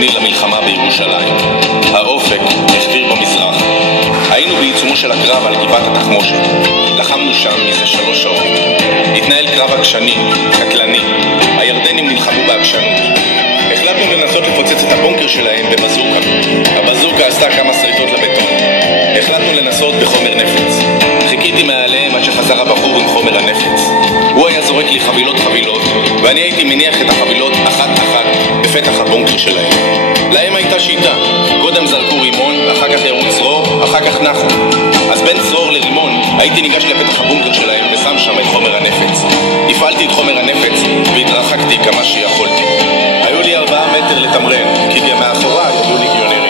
בני למלחמה בירושלים. האופק החביר במזרח. היינו בעיצומו של הקרב על גבעת התחמושת. לחמנו שם מזה 3 שעות. התנהל קרב עקשני, קטלני. הירדנים נלחמו בעקשנות. החלטנו לנסות לפוצץ את הבונקר שלהם בבזוקה. הבזוקה עשתה כמה שריטות לבטון. החלטנו לנסות בחומר נפץ. חיכיתי מעליהם עד שחזר הבחור עם חומר הנפץ. הוא היה זורק לי חבילות, ואני הייתי מניח את החבילות אחת בפתח הבונקר שלהם. להם הייתה שיטה. קודם זרקו רימון, אחר כך ירו צרור, אחר כך נחו. אז בין צרור לרימון הייתי ניגש לפתח הבונקר שלהם ושם שם את חומר הנפץ. הפעלתי את חומר הנפץ והתרחקתי כמה שיכולתי. היו לי 4 מטר לתמרן, כי גם מאחוריי היו ליגיונרים.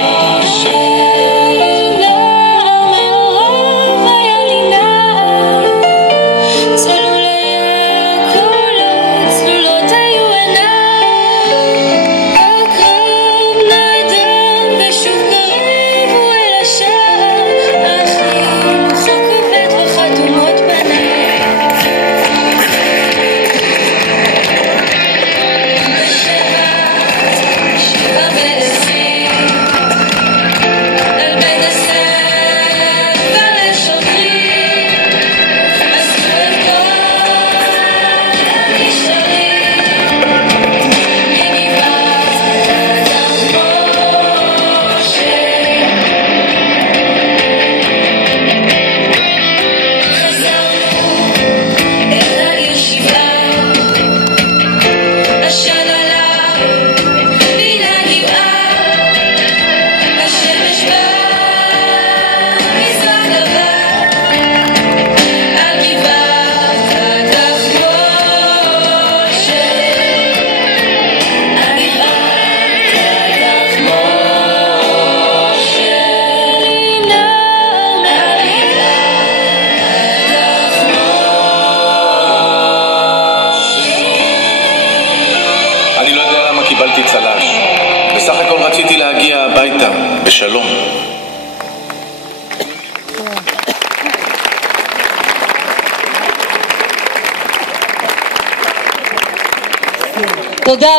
קיבלתי צל"ש. בסך הכל רציתי להגיע הביתה בשלום. תודה.